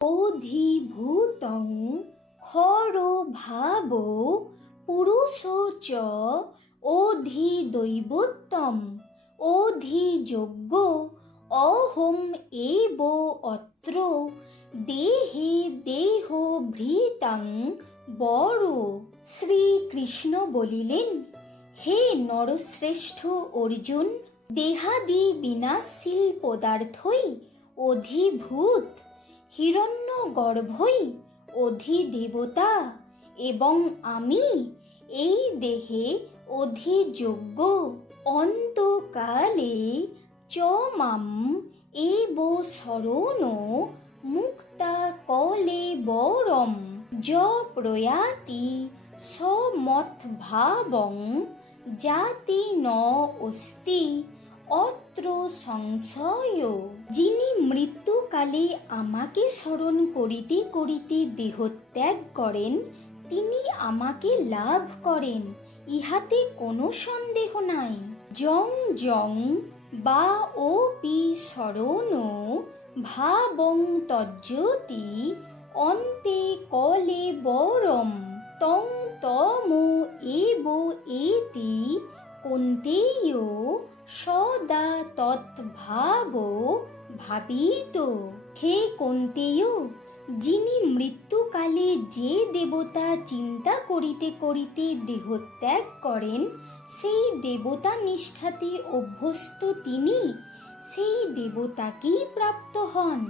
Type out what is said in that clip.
অধিভূতং খরো ভাবো পুরুষ চ অধিদৈবত্যম অধিযোগ্য অহম এব অত্র দেহে দেহ ভৃতাং বড়। শ্রীকৃষ্ণ বলিলেন, হে নরশ্রেষ্ঠ অর্জুন, দেহাদি বিনাশশীল পদার্থই অধিভূত, হিরণ্যগর্ভই অধিদেবতা এবং আমি এই দেহে অধিযোগ্য। অন্তকালে চ মাম এব শরণ মুক্তা কলে বরম য প্রয়াতি সমৎভাবং জাতি ন অস্তি অত্র সংশয়। যিনি মৃত্যুকালে আমাকে স্মরণ করিতে করিতে দেহত্যাগ করেন, তিনি আমাকে লাভ করেন, ইহাতে কোনো সন্দেহ নাই। জং জং বা ওপি শরণ ভাবং তজ্জতি অন্তে কলে বরম তং তম এব এতি কন্তেয় সদা তৎভাব ভাবিত। হে কন্তেয়, যিনি মৃত্যুকালে যে দেবতা চিন্তা করিতে করিতে দেহত্যাগ করেন, সেই দেবতা নিষ্ঠাতে অভ্যস্ত তিনি সেই দেবতাকেই প্রাপ্ত হন।